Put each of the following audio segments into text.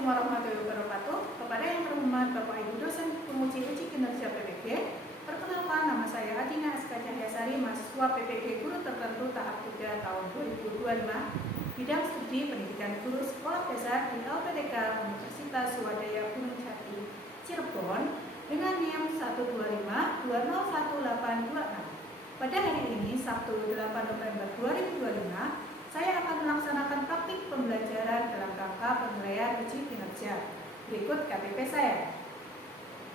Assalamualaikum warahmatullahi wabarakatuh. Kepada yang terhormat Bapak Ibu dosen penguji uji kinerja PPG, perkenalkan nama saya Adina Aska Cahyasari, mahasiswa PPG Guru Tertentu tahap 3 tahun 2025, bidang studi pendidikan guru sekolah dasar di LPTK Universitas Swadaya Gunung Jati, Cirebon, dengan NIM 125201826. Pada hari ini, Sabtu 8 November 2025, saya akan melaksanakan praktik pembelajaran dalam rangka penilaian uji kinerja. Berikut KTP saya.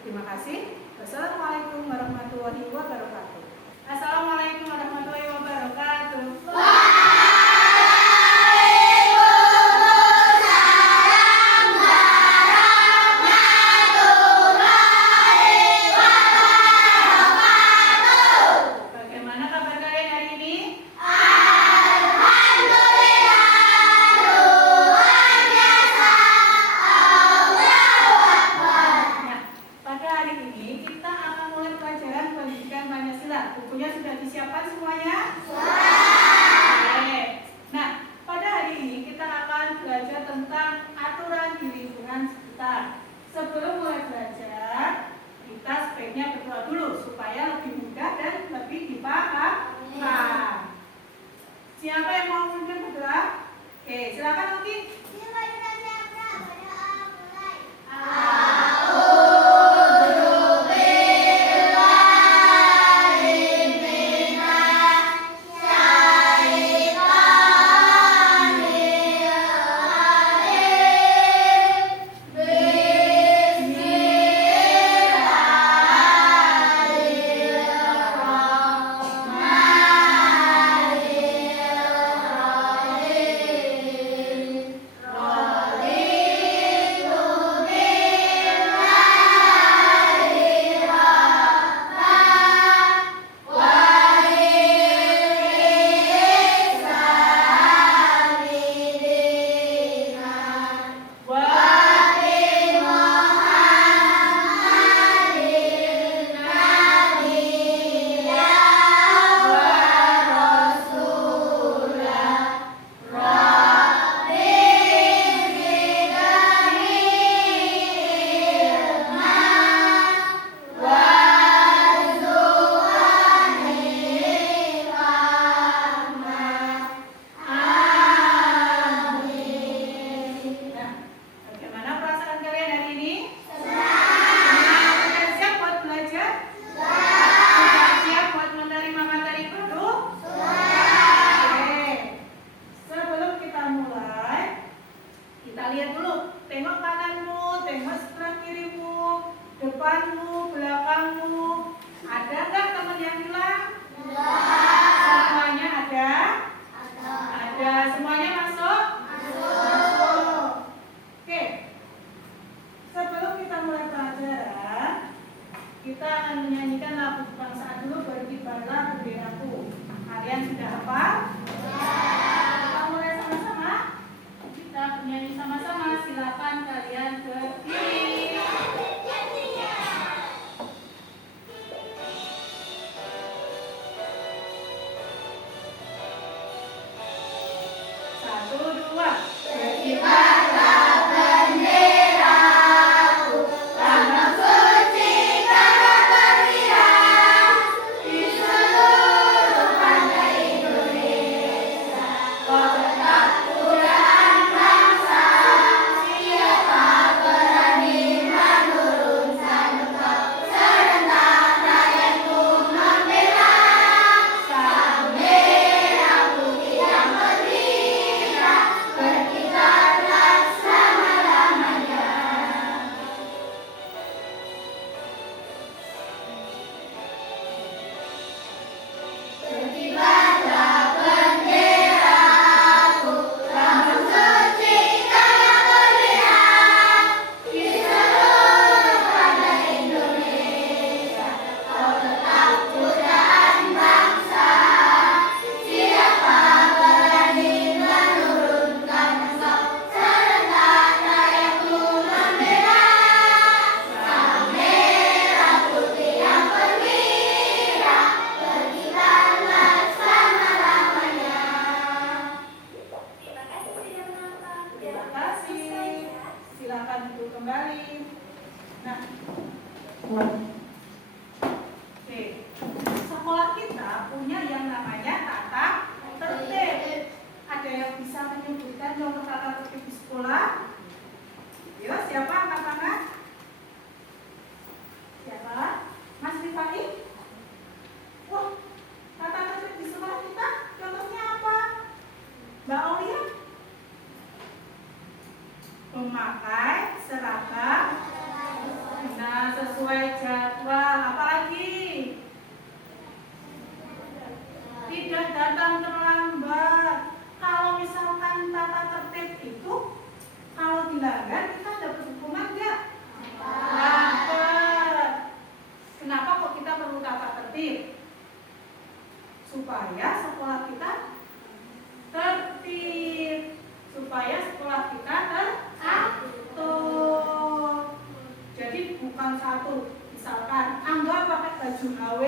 Terima kasih. Wassalamualaikum warahmatullahi wabarakatuh. Assalamualaikum warahmatullahi wabarakatuh. Bukunya sudah disiapkan semuanya? Oke. Nah, pada hari ini kita akan belajar tentang aturan di lingkungan sekitar. Sebelum mulai belajar, kita sebaiknya berdoa dulu supaya lebih mudah dan lebih dipahami. Siapa yang mau memimpin berdoa? Oke, silakan Uki. Depanmu, belakangmu, ada nggak teman yang hilang? Semuanya ada? Ada. Semuanya masuk? Masuk. Oke. Sebelum kita mulai pelajaran, kita akan menyanyikan lagu kebangsaan dulu, berkibarlah benderaku. Kalian sudah hafal? Kita mulai sama-sama. Kita bernyanyi sama-sama. Silakan kalian berdiri. silakan duduk kembali. Nah, oke. Sekolah kita punya yang namanya tata tertib. Ada yang bisa menyebutkan contoh tata tertib di sekolah? Ya, siapa angkat tangan? Siapa? Mas Rifai? Wah, tata tertib di sekolah kita contohnya apa? Mbak Aulia? Memakai seragam, nah sesuai jadwal. Apalagi tidak datang terlambat. Kalau misalkan tata tertib itu kalau dilanggar kita dapat hukuman nggak? Dapat. Kenapa kok kita perlu tata tertib? Supaya sekolah kita tertib, supaya sekolah kita teratur. Jadi bukan satu, misalkan Angga pakai baju HW,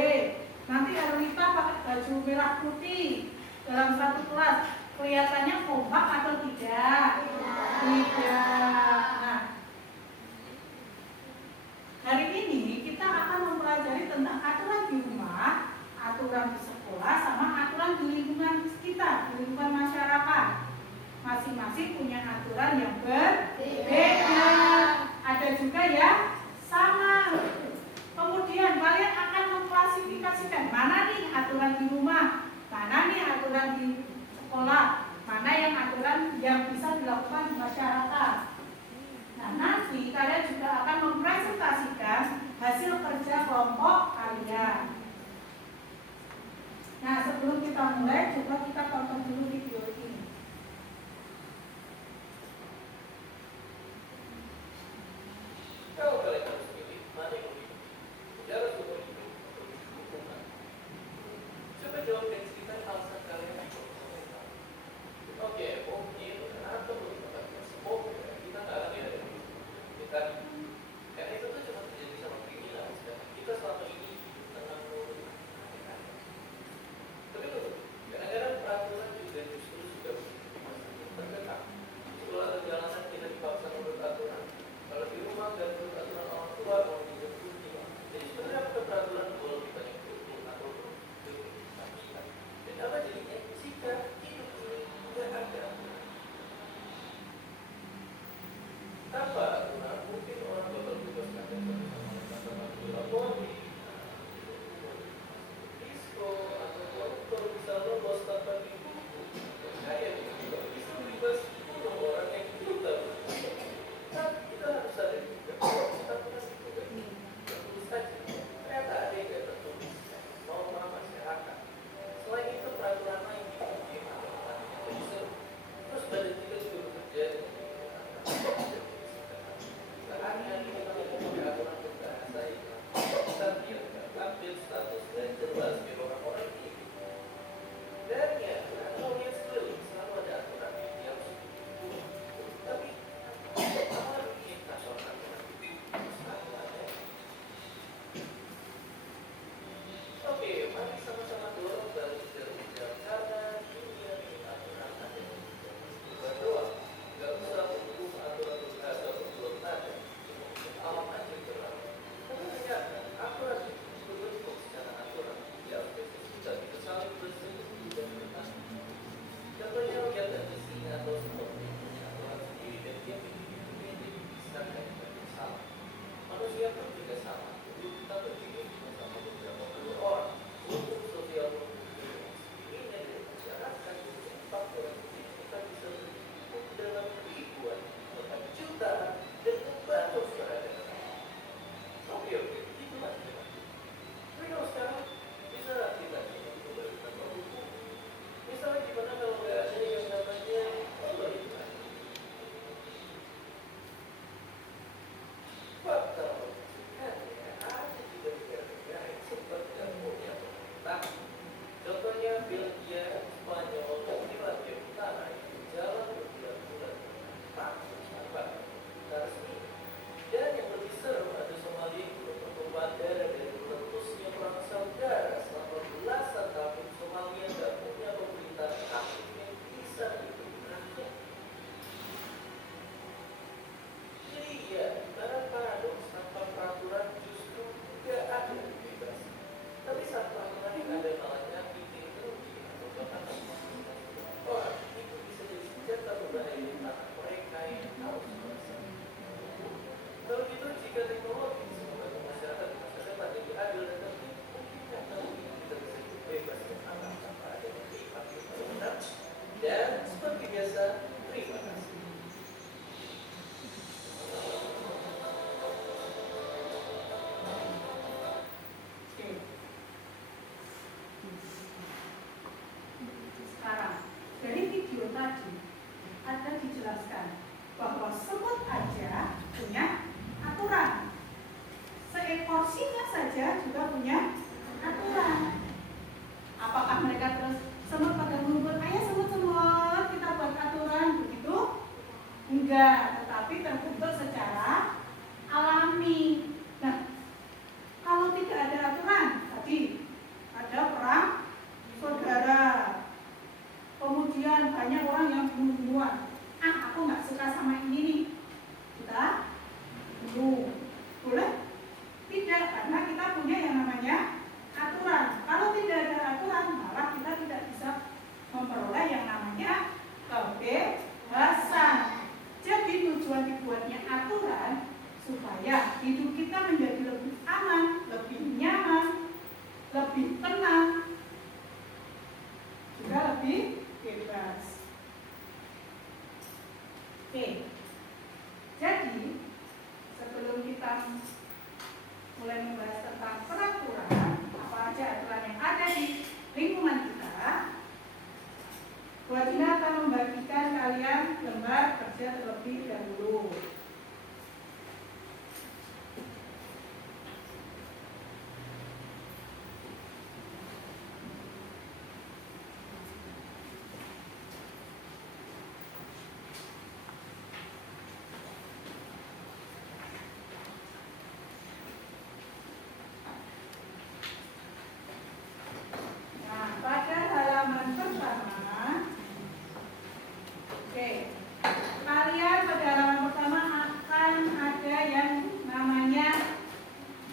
nanti Erlita pakai baju merah putih dalam satu kelas, kelihatannya kompak atau tidak? Tidak. Nah, hari ini kita akan mempelajari tentang aturan di rumah, aturan di sekolah, sama aturan di lingkungan kita, di lingkungan masyarakat. Masing-masing punya aturan yang berbeda. Ada juga yang sama. Kemudian kalian akan mengklasifikasikan mana nih aturan di rumah, mana nih aturan di sekolah, mana yang aturan yang bisa dilakukan di masyarakat. Nah, nanti kalian juga akan mempresentasikan hasil kerja kelompok kalian. Nah, sebelum kita mulai, coba kita tonton dulu video ini. Kalau kalian harus pilih mana yang lebih jarak umur itu hukuman. Coba jawab dan ceritakan alasan kalian ikut komentar. Oke, mungkin kenapa merupakan semua kita nggak ada yang kita karena itu tuh cuma terjadi sama kriminal. Kita selama ini tenang dulu. Tapi tuh kadang-kadang peraturan juga justru sudah terkekang. Sekolah dan jalanan kita dipaksa menurut aturan. Kalau di rumah dan menurut aturan orang tua mau dijemput gimana? Jadi sebenarnya ada peraturan kalau kita yang betul atau tidak. Dan apa jadinya jika hidup ini tidak ada tanpa aturan mungkin orang bakal bebaskan dan bersama disco atau koruptor bisa lolos tanpa dihukum. Kayak kalau bisa bebas orang yang kita kita harus sadar juga bahwa kita punya juga tertulis saja ternyata ada yang tidak tertulis norma masyarakat. Selain itu peraturan lain gimana terus badan kita juga bekerja Enggak, tetapi terbentuk secara alami. Nah, kalau tidak ada aturan, tadi ada perang saudara, kemudian banyak orang yang bunuh-bunuhan. Aku nggak suka sama ini nih, kita bunuh. Boleh? Tidak, karena kita punya yang namanya aturan. Kalau tidak ada aturan, malah kita tidak bisa memperoleh yang namanya kebebasan. Jadi tujuan dibuatnya aturan supaya hidup kita menjadi lebih aman, lebih nyaman, lebih tenang, juga lebih bebas. Oke. Jadi sebelum kita mulai membahas tentang peraturan, apa aja aturan yang ada di lingkungan kita, Bu Adina akan membagikan kalian lembar kerja terlebih dahulu. Nah, pada halaman pertama, oke, kalian pada halaman pertama akan ada yang namanya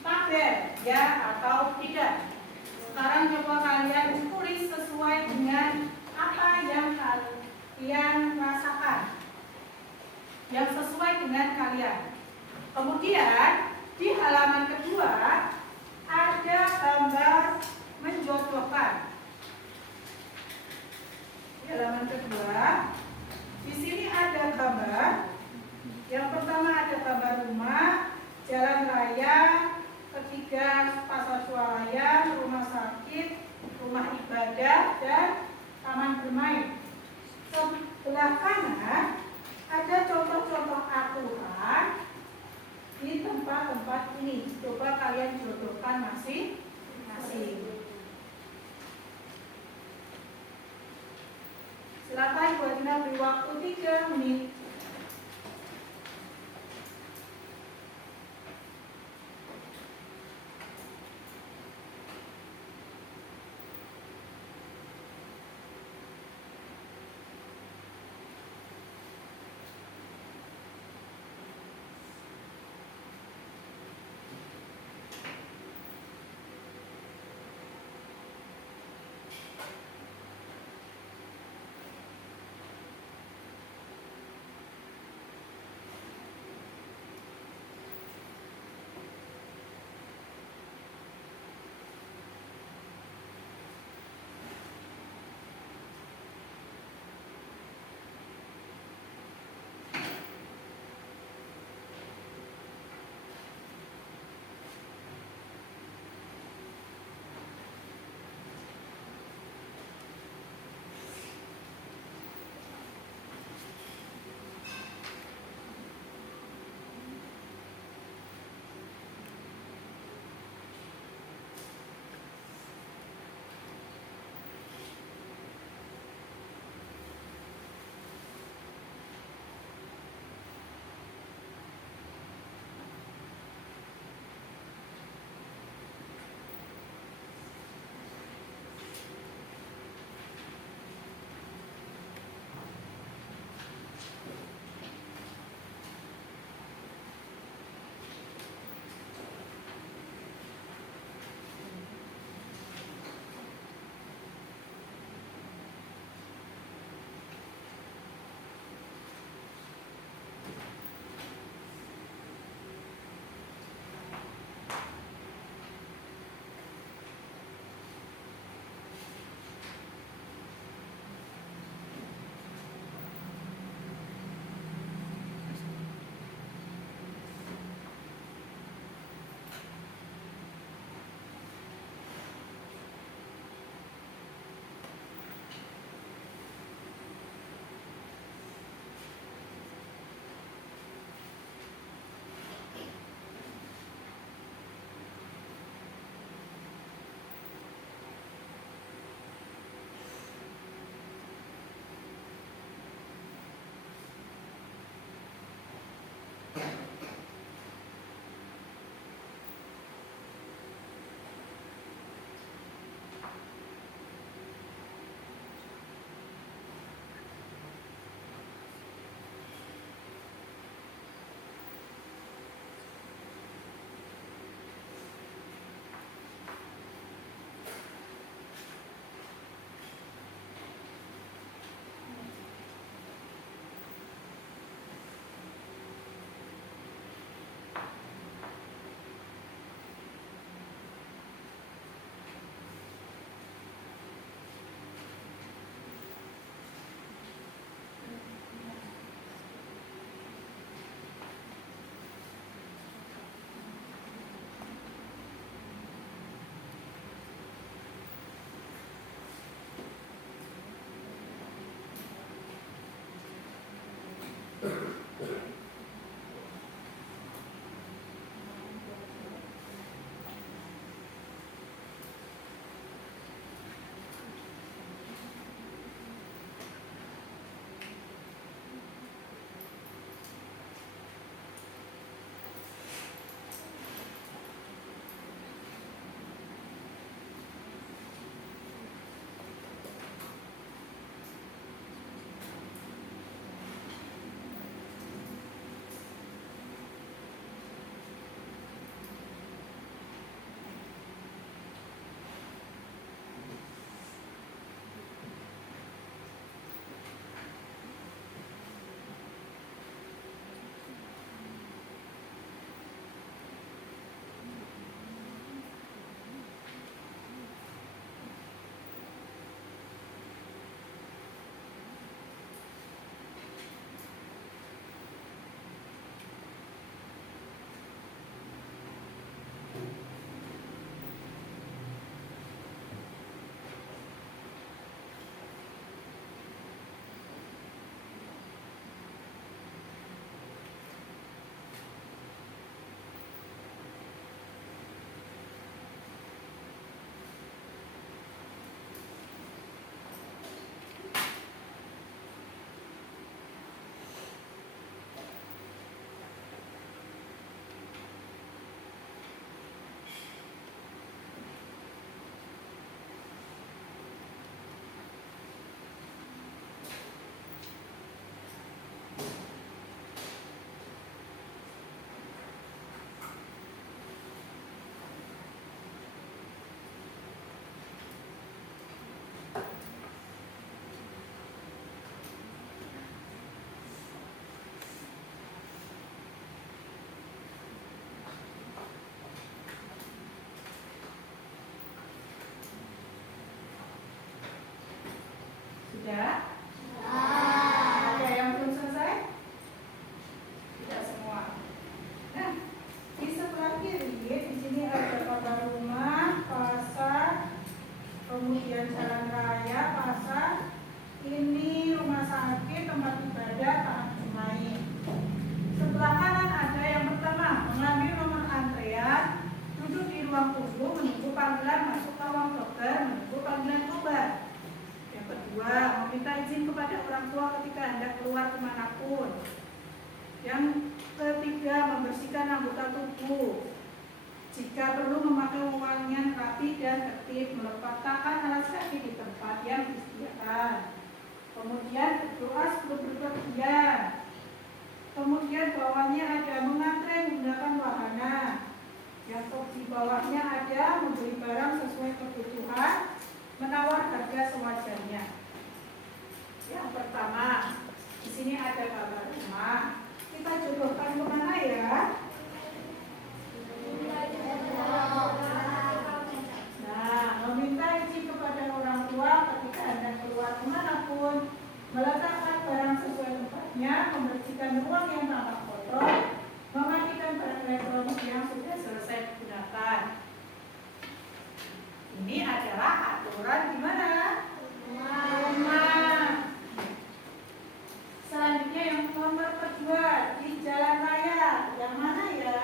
tabel, ya atau tidak. Sekarang coba kalian tulis sesuai dengan apa yang kalian rasakan, yang sesuai dengan kalian. Kemudian di halaman kedua ada gambar menjodohkan. Di halaman kedua, di sini ada gambar. Yang pertama ada gambar rumah, jalan raya, ketiga pasar swalayan, rumah sakit, rumah ibadah, dan taman bermain. Sebelah kanan ada contoh-contoh aturan di tempat-tempat ini. Coba kalian jodohkan masing-masing. Silakan Ibu Adina beri waktu 3 menit. Yang ketiga, membersihkan anggota tubuh. Jika perlu memakai wewangian rapi dan tertib, meletakkan alas kaki di tempat yang disediakan. Kemudian berdoa sebelum berpergian. Kemudian bawahnya ada mengantre menggunakan wahana. Yang di bawahnya ada membeli barang sesuai kebutuhan, menawar harga sewajarnya. Yang pertama, di sini ada gambar rumah. Kita jodohkan kemana ya? Nah, meminta izin kepada orang tua ketika hendak keluar kemanapun, meletakkan barang sesuai tempatnya, membersihkan ruang yang tampak kotor, mematikan barang elektronik yang sudah selesai digunakan. Ini adalah aturan di mana? Rumah. Selanjutnya yang nomor kedua, di jalan raya. Yang mana ya?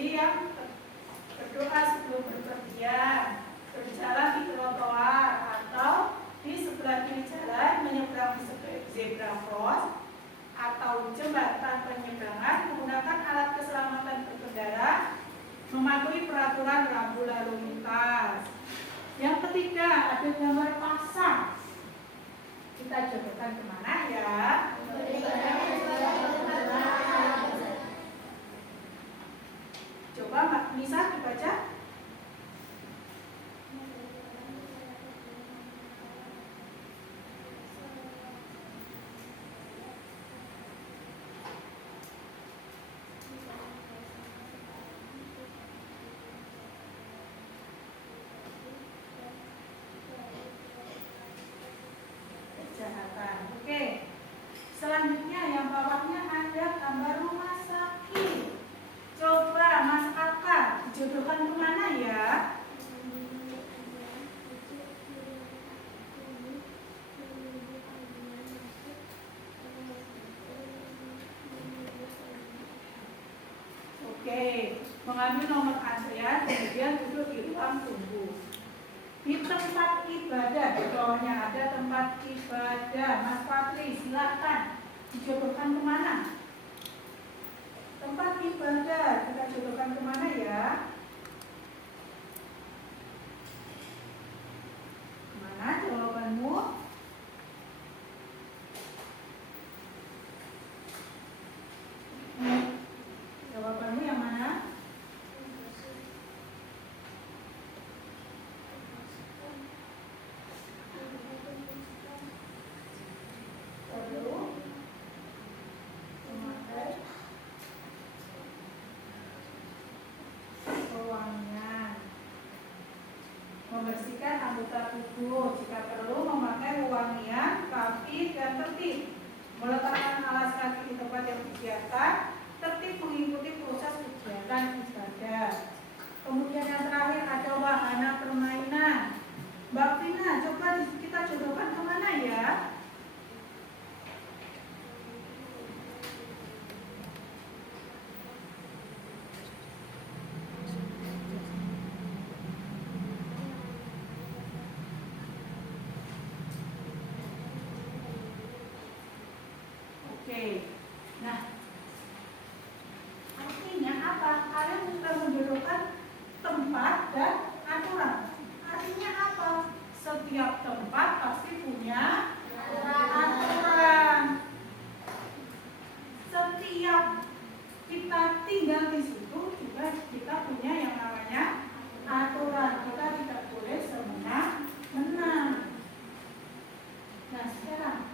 Yang berdoa sebelum berpergian, berjalan di trotoar atau di sebelah kiri jalan, menyeberang di zebra cross atau jembatan penyeberangan, menggunakan alat keselamatan berkendara, mematuhi peraturan rambu lalu lintas. Yang ketiga, ada gambar pasang. Kita jodohkan kemana ya? Coba Mbak Nisa dibaca. Kejahatan. Oke. Selanjutnya yang bawahnya ada gambar rumah sakit. Coba Mas Aka dijodohkan kemana ya? Oke, mengambil nomor antrian, kemudian duduk di ruang tunggu. Di tempat ibadah, di bawahnya ada tempat ibadah. Mas Patri, silakan dijodohkan kemana? Tempat ibadah, kita jodohkan kemana ya? Kemana jawabanmu? Jawabanmu yang mana? Membersihkan anggota tubuh, jika perlu memakai wewangian rapi dan tertib, meletakkan alas kaki di tempat yang disediakan, tertib mengikuti proses kegiatan ibadah. Kemudian yang terakhir ada wahana permainan. Mbak Vina, coba kita jodohkan kemana ya? Oke, nah artinya apa? Kalian sudah menjodohkan tempat dan aturan. Artinya apa? Setiap tempat pasti punya aturan. Setiap kita tinggal di situ juga kita punya yang namanya aturan. Kita tidak boleh semena-mena. Nah sekarang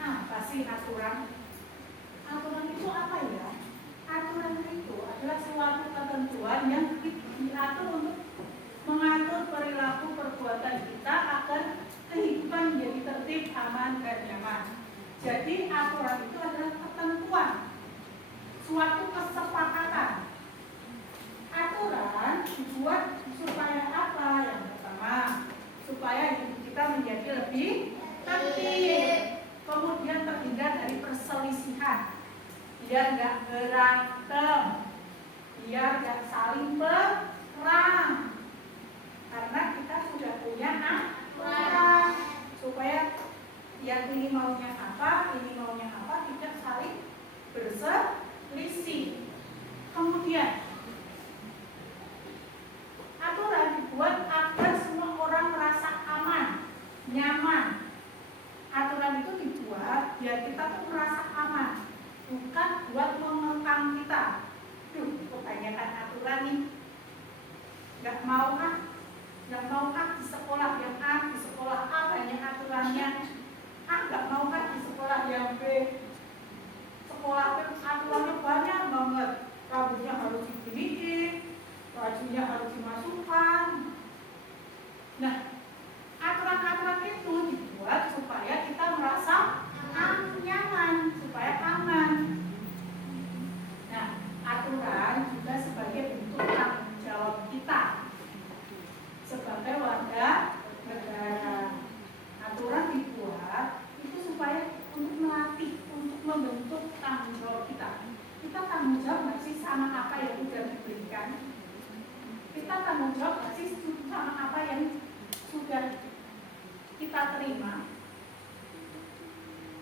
apa sih aturan? Aturan itu apa ya? Aturan itu adalah suatu ketentuan yang diatur untuk mengatur perilaku perbuatan kita agar kehidupan menjadi tertib, aman, dan nyaman. Jadi aturan itu adalah ketentuan, suatu kesepakatan. Aturan dibuat supaya apa? Yang pertama, supaya hidup kita menjadi lebih tertib. Kemudian terhindar dari perselisihan, biar nggak berantem, biar nggak saling perang, karena kita sudah punya aturan.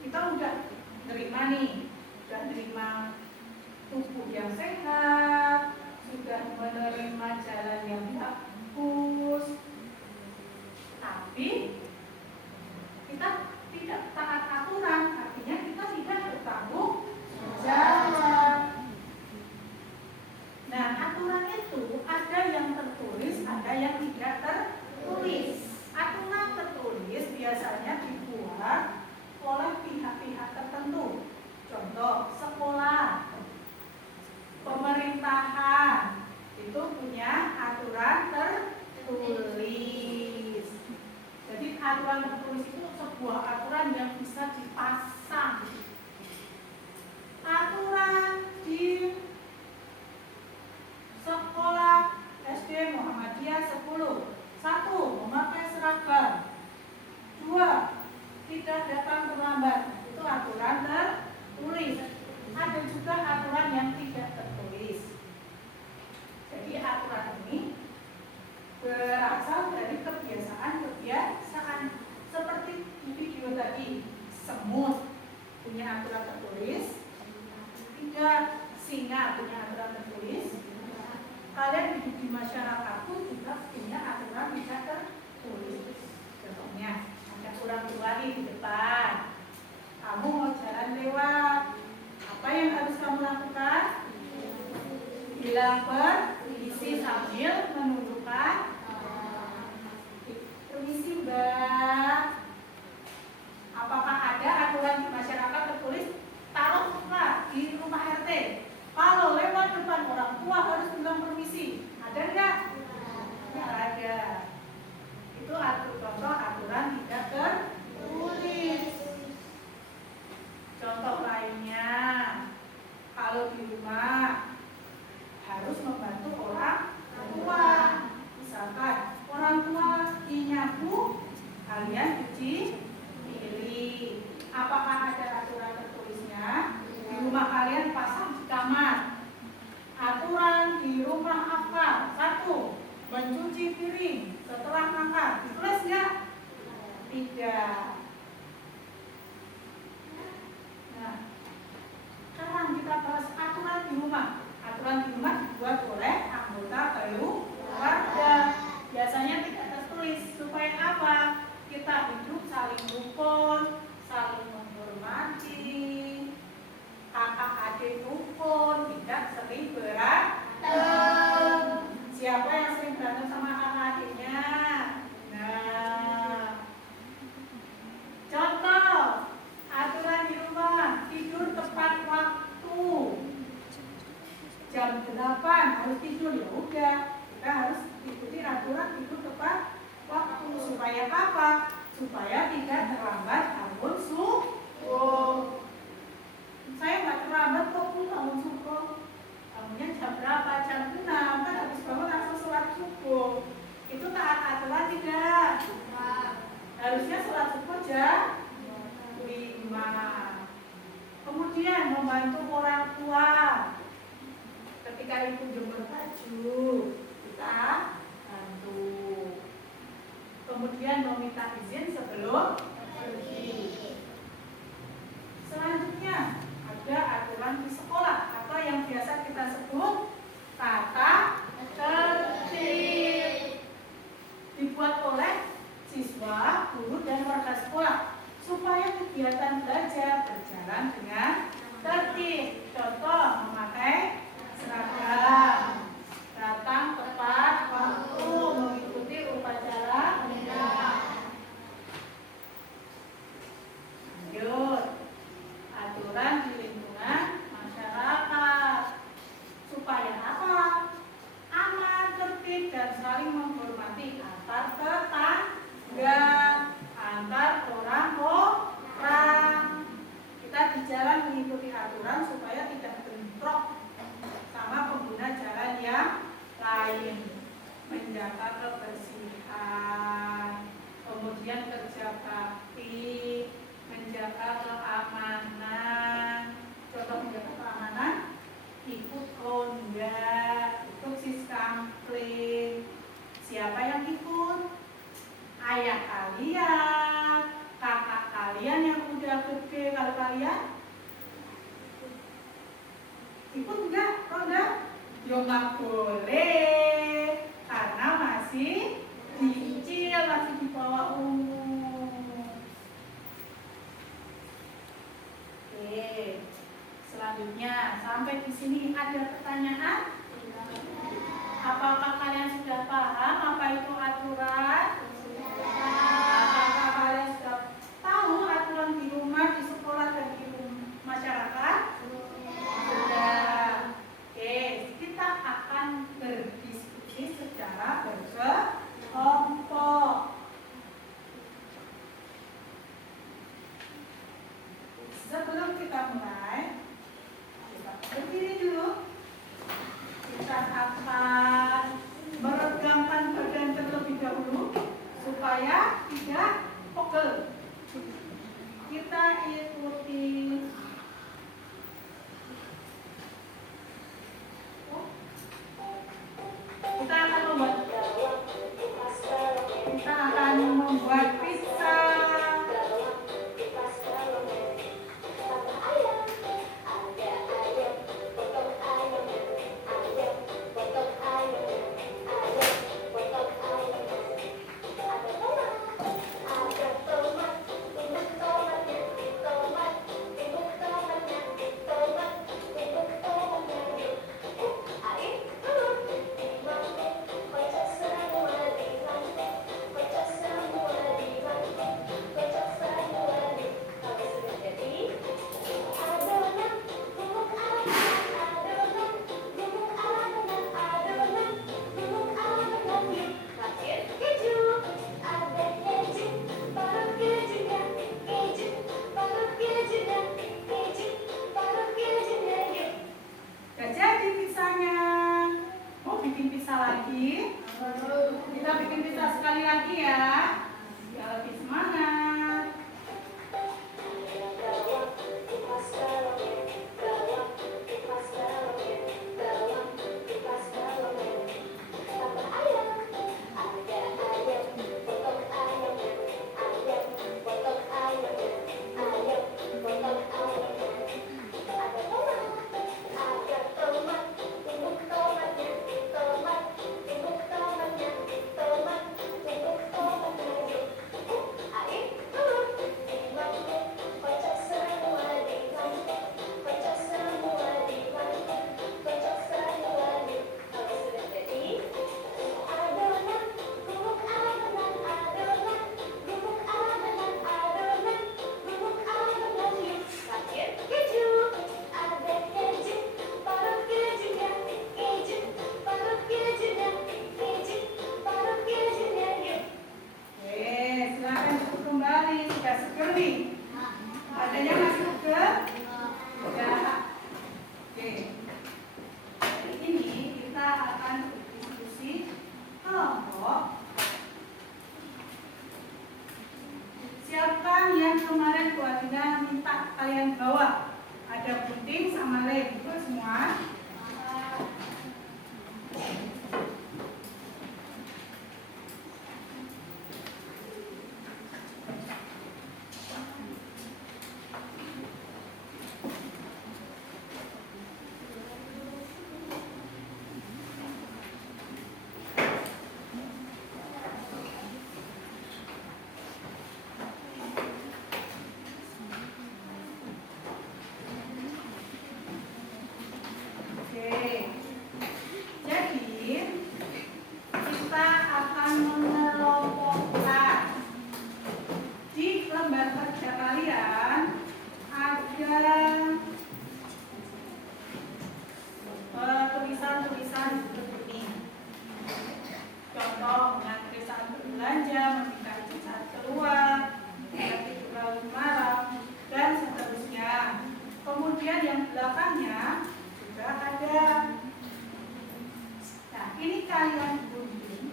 kita udah nerima nih, udah nerima tubuh yang sehat, sudah menerima jalan yang bagus, tapi kita tidak taat aturan, artinya kita tidak bertanggung jawab. Nah, aturan itu ada yang tertulis, ada yang tidak tertulis. Aturan tertulis biasanya dibuat oleh pihak-pihak tertentu. Contoh, sekolah, pemerintahan itu punya aturan tertulis. Jadi aturan tertulis itu sebuah aturan yang bisa dipasang. Aturan di sekolah SD Muhammadiyah 10. 1. Memakai seragam. 2. Tidak datang terlambat. Itu aturan tertulis. Ada juga aturan yang tidak tertulis. Jadi aturan ini berasal dari kebiasaan-kebiasaan. Seperti di video tadi, semut punya aturan tertulis. 3. Singa punya aturan tertulis. Kalian hidup di masyarakat pun juga punya aturan tidak tertulis. Contohnya, ada orang tua di depan, kamu mau jalan lewat, apa yang harus kamu lakukan? Bilang permisi sambil menundukkan. Permisi Mbak. Apakah ada aturan di masyarakat tertulis? Taruh suka di rumah RT. Kalau lewat depan orang tua harus bilang permisi. Ada enggak? Enggak ada. Itu contoh aturan tidak tertulis. Contoh lainnya, kalau di rumah harus membantu orang tua. Misalkan orang tua lagi nyapu, kalian cuci piring. Apakah ada aturan tertulisnya? Di rumah kalian pasang di kamar. Aturan di rumah apa? 1. Mencuci piring setelah makan. Ditulis nggak? Tidak. Nah, sekarang kita bahas aturan di rumah. Aturan di rumah dibuat oleh anggota keluarga. Biasanya tidak tertulis. Supaya apa? Kita hidup saling rukun, saling menghormati. Kakak adik rukun, tidak sering berantem. Siapa yang sering berantem sama kakak adiknya? Nah, contoh aturan di rumah, tidur tepat waktu. Jam 8 harus tidur, ya udah, kita harus ikuti aturan tidur tepat waktu. Supaya apa? Supaya tidak terlambat bangun subuh. Saya nggak terlambat kok bangun subuh. Bangunnya jam berapa? Jam 6, kan habis bangun langsung sholat subuh. Itu taat aturan tidak? Harusnya sholat subuh jam 5. Kemudian membantu orang tua. Ketika ibu jemur baju, kita bantu. Kemudian meminta izin sebelum pergi. Selanjutnya ada aturan di sekolah atau yang biasa kita sebut tata tertib. Dibuat oleh siswa, guru, dan warga sekolah supaya kegiatan belajar berjalan dengan tertib. Contoh, memakai seragam, datang tepat waktu, mengikuti upacara. Lanjut, aturan di lingkungan masyarakat supaya apa? Aman, tertib, dan saling menghormati antar tetangga, antar orang. Kita di jalan mengikuti aturan supaya tidak bentrok sama pengguna jalan yang lain. Menjaga kebersihan, kemudian kerja bakti, menjaga keamanan. Contoh menjaga keamanan, ikut ronda, ikut siskampling. Siapa yang ikut? Ayah kalian, kakak kalian yang udah gede. Kalau kalian? Ikut nggak roda? Ya nggak boleh, karena masih dicicil, masih di bawah umur. Oke, selanjutnya sampai di sini ada pertanyaan? Apakah kalian sudah paham apa itu aturan? Apakah kalian sudah tahu aturan di rumah, di sekolah, dan di masyarakat? Sudah. Oke, kita akan berdiskusi secara berkelompok. Sebelum kita mulai, kita berdiri dulu. Kita akan meregangkan badan terlebih dahulu supaya tidak pegel. Kita ikuti kita akan membuat pizza. Kita bikin pizza sekali lagi ya, biar lebih semangat. Adanya masuk ke ya. Oke. Hari ini kita akan berdiskusi kelompok. Siapkan yang kemarin Bu Adina minta kalian bawa. Ada gunting sama lem, itu semua. Tulisan seperti ini. Contoh mengatasi saat berbelanja, meminta izin saat keluar, tidur lalu malam, dan seterusnya. Kemudian yang belakangnya juga ada. Nah, ini kalian gunting.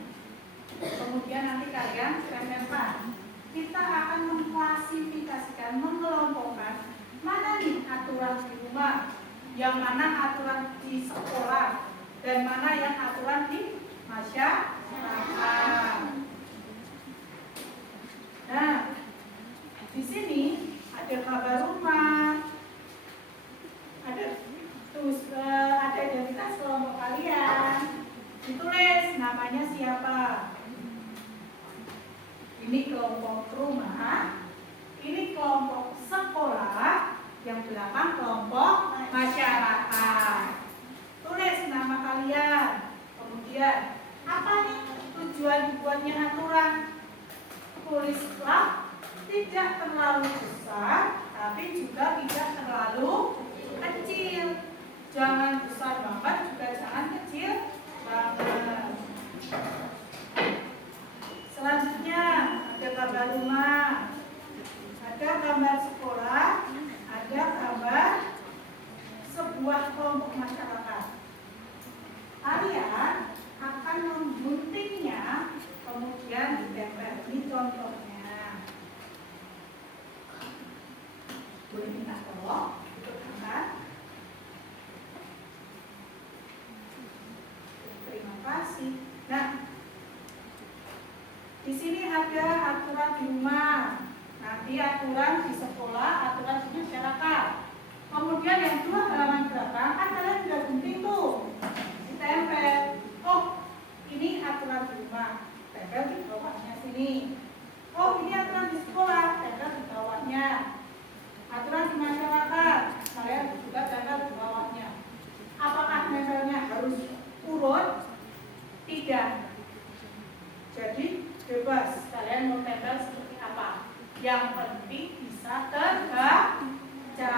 Kemudian nanti kalian tempelkan. Kita akan mengklasifikasikan, mengelompokkan mana nih aturan di rumah, yang mana aturan di sekolah, dan mana yang aturan di masyarakat. Nah, di sini ada kabar rumah, kelompok rumah, ini kelompok sekolah, yang belakang kelompok masyarakat. Tulis nama kalian. Kemudian apa nih tujuan dibuatnya aturan? Tulislah tidak terlalu besar, tapi juga tidak terlalu kecil. Jangan besar banget, juga jangan kecil banget. Selanjutnya ada gambar rumah, ada gambar sekolah, ada gambar sebuah kelompok masyarakat. Kalian akan memguntingnya, kemudian ditempel. Ini contohnya. Boleh minta tolong untuk angkat. Terima kasih. Nah, di sini ada aturan di rumah, nanti aturan di sekolah, aturan di masyarakat. Kemudian yang dua halaman belakang kan kalian sudah gunting tuh, ditempel. Oh, ini aturan di rumah, tempel di bawahnya sini. Oh, ini aturan di sekolah, tempel di bawahnya. Aturan di masyarakat, kalian juga tempel di bawahnya. Apakah tempelnya harus urut? Tidak. Jadi bebas, kalian mau tempel seperti apa. Yang penting bisa terbaca.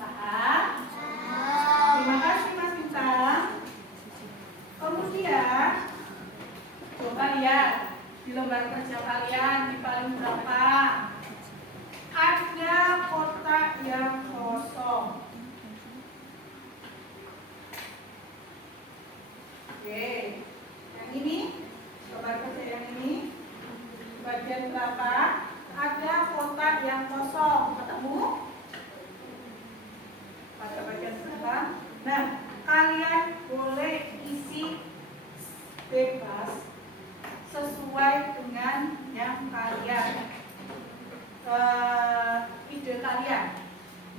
Paham? Terima kasih Mas Bintang. Kemudian coba lihat di lembar kerja kalian di paling belakang ada kotak yang kosong. Oke, yang ini lembar kerja yang ini bagian belakang ada kotak yang kosong, ketemu? Pada bagian belakang. Nah, kalian boleh isi bebas sesuai dengan yang kalian ide kalian.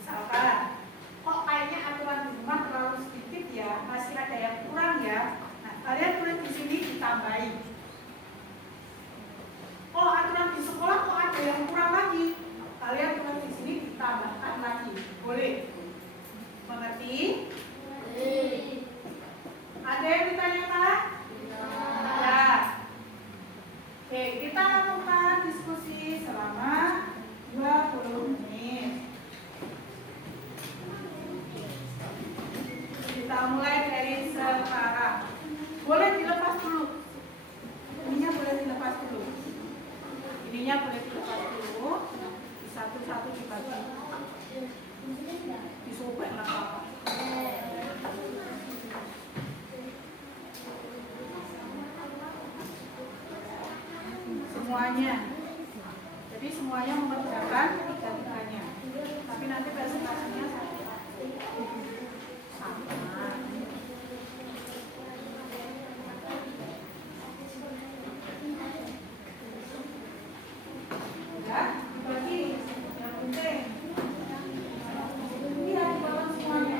Misalkan, kok kayaknya aturan di rumah terlalu sedikit ya, masih ada yang kurang ya. Nah, kalian tulis di sini ditambahin. Oh, aturan di sekolah kok ada yang kurang lagi. Kalian tulis di sini ditambahkan lagi. Boleh. Mengerti? Ada yang ditanyakan? Ya. Oke, kita lakukan diskusi selama 20 menit. Kita mulai dari sekarang. Boleh dilepas dulu. Ininya boleh dilepas dulu. Ininya boleh dilepas dulu. Satu-satu dibagi. Disobek lah apa. Semuanya. Jadi semuanya mengerjakan tiga-tiganya. Tapi nanti presentasinya sama. Ya, dibagi. Yang penting. Iya, di bawah semuanya.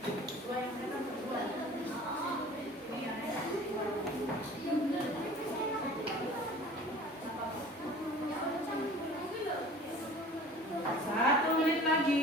Dua yang mereka berdua. Ini yang mereka berdua. Satu menit lagi.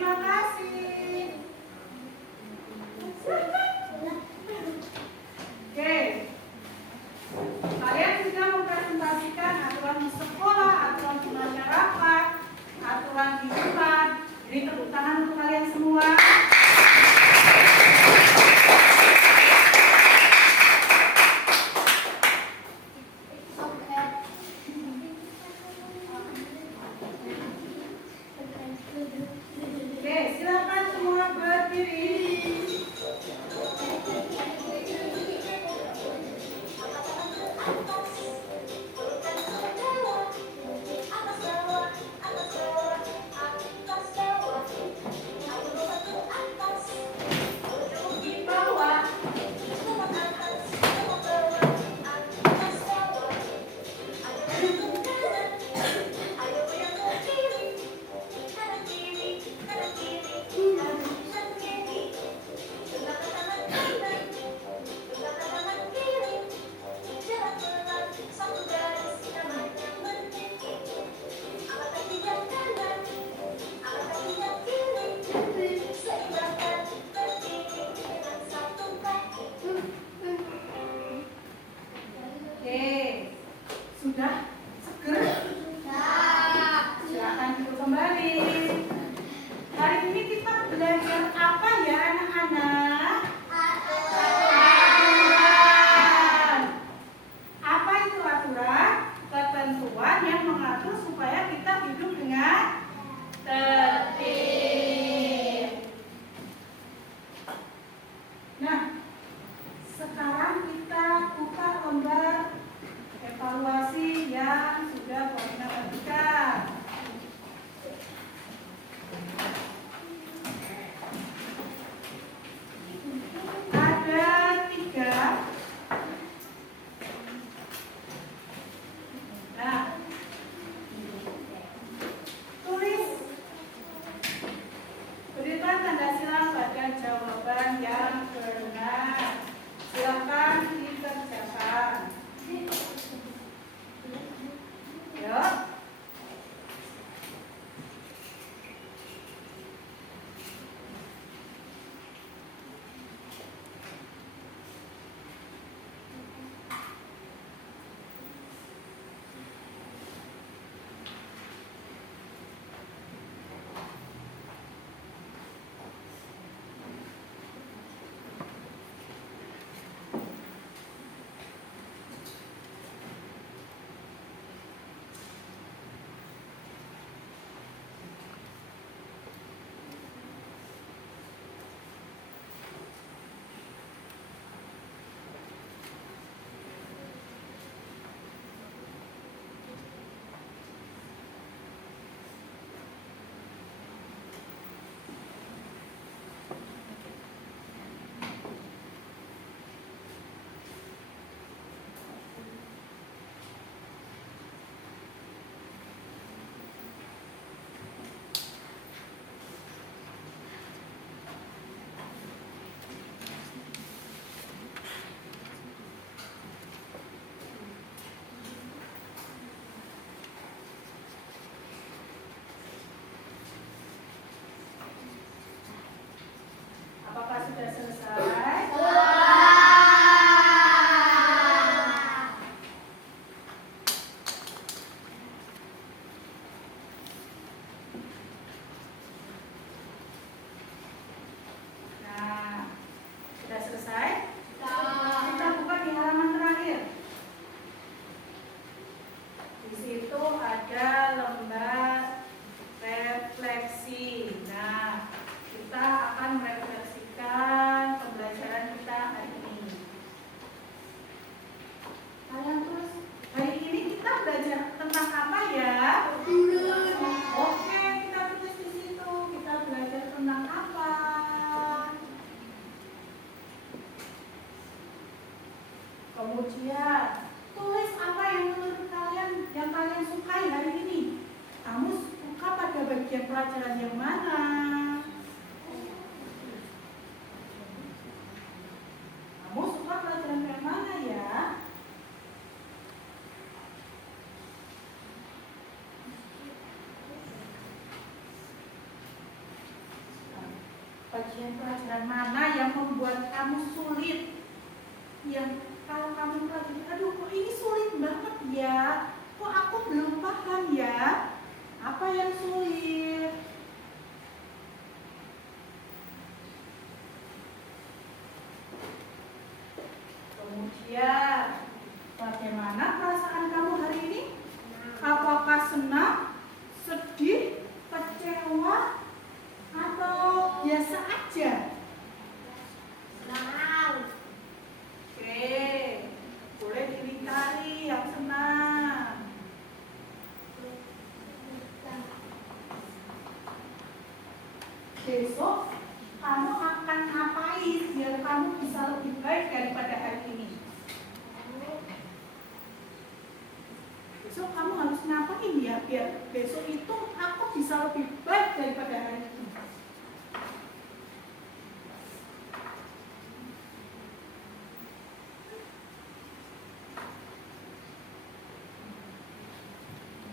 Terima kasih. Oke. Kalian sudah mempresentasikan aturan sekolah, aturan masyarakat, aturan hidupan. Jadi tepuk tangan untuk kalian semua. Oke, silakan semua berdiri. Di bawah. Oke, sudah seger? Silakan duduk kembali. Hari ini kita belajar apa ya anak-anak? Aturan. Apa itu aturan? Ketentuan yang mengatur supaya kita hidup dengan tertib. Nah, sekarang kita buka lembar evaluasi yang sudah koordinator berikan. Ada 3. Nah, tulis, berikan tanda silang pada jawaban yang benar. Silakan dikerjakan. Ya. Apakah sudah selesai? Nah, sudah selesai? Kita buka di halaman terakhir. Di situ ada lembar refleksi. Nah, kita akan merefleksikan pembelajaran kita hari ini. Kalian tulis, hari ini kita belajar tentang apa ya? Oke, kita tulis di situ. Kita belajar tentang apa? Kemudian tulis apa yang menurut kalian yang kalian sukai hari ini. Kamu suka pada bagian pelajaran yang mana? Kamu suka pelajaran yang mana ya? bagian pelajaran mana yang membuat kamu sulit? Yang kalau kamu pelajari, aduh kok ini sulit banget ya? Kok aku belum paham ya? Apa yang sulit? Kemudian, bagaimana perasaan kamu hari ini? Apakah senang, sedih, kecewa, atau biasa aja? Senang. Oke, boleh dilingkari yang senang. Besok kamu akan ngapain biar kamu bisa lebih baik daripada hari ini? Besok kamu harus ngapain ya biar besok itu aku bisa lebih baik daripada hari ini?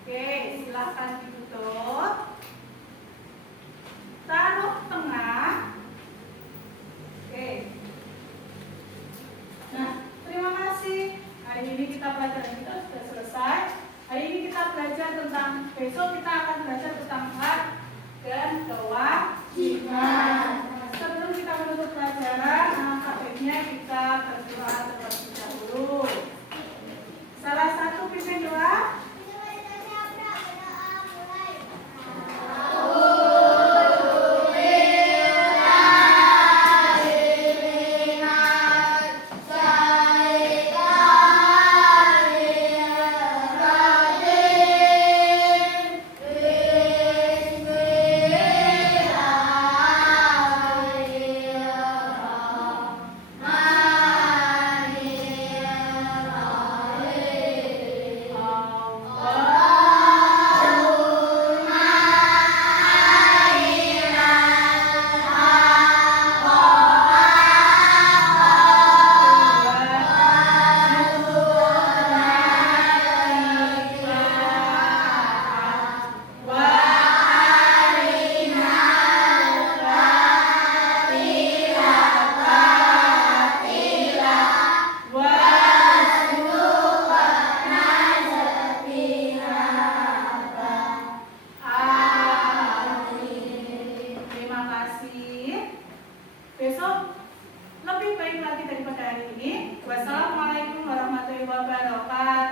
Oke, silakan ditutup. Taruh tengah. Oke. Nah, terima kasih. Hari ini kita pelajaran kita sudah selesai. Hari ini kita belajar tentang, besok kita akan belajar tentang hak dan kewajiban. Sebelum kita menutup pelajaran, alangkah baiknya kita berdoa terlebih dahulu. Salah satu pimpin doa. Besok lebih baik lagi daripada hari ini. Wassalamualaikum warahmatullahi wabarakatuh.